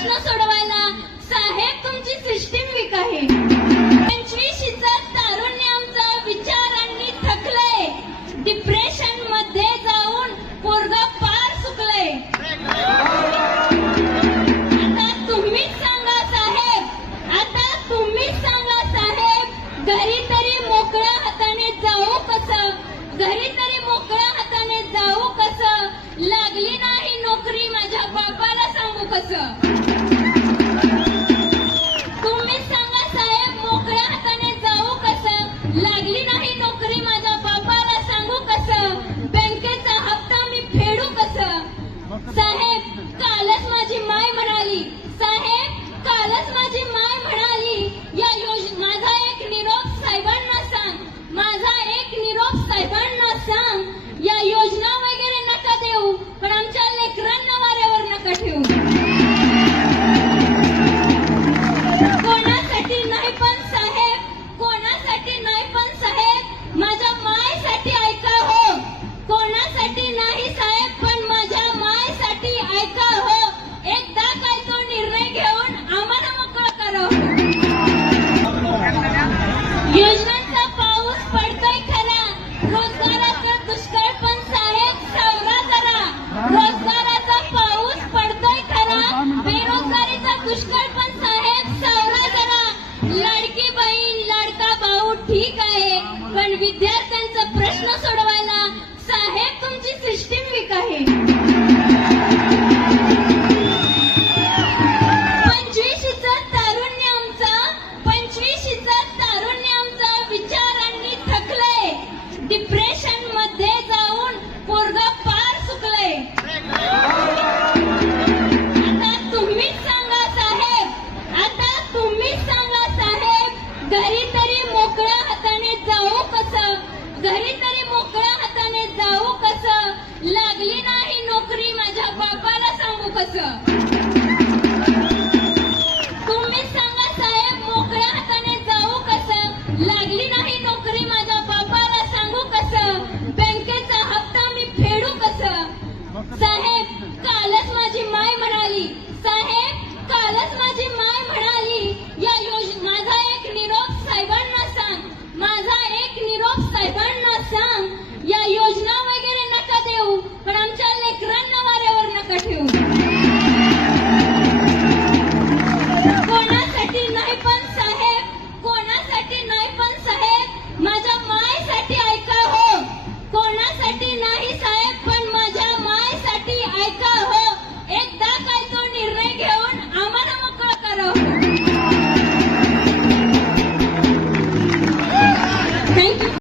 प्रश्न सोडवायला साहेब तुमची सिस्टीम वीक आहे पंचवीशीचा तारुण्य आमचा विचारांनी थकलंय डिप्रेशनमध्ये जाऊन पोरगा पार सुकलंय आता तुम्हीच सांगा साहेब. आता तुम्हीच सांगा साहेब घरी तरी मोकळ्या हाताने जाऊ कसं? घरी तरी मोकळ्या हाताने जाऊ कसं? लागली नाही नोकरी माझ्या बापाला सांगू कसं? Sorry. Amazon.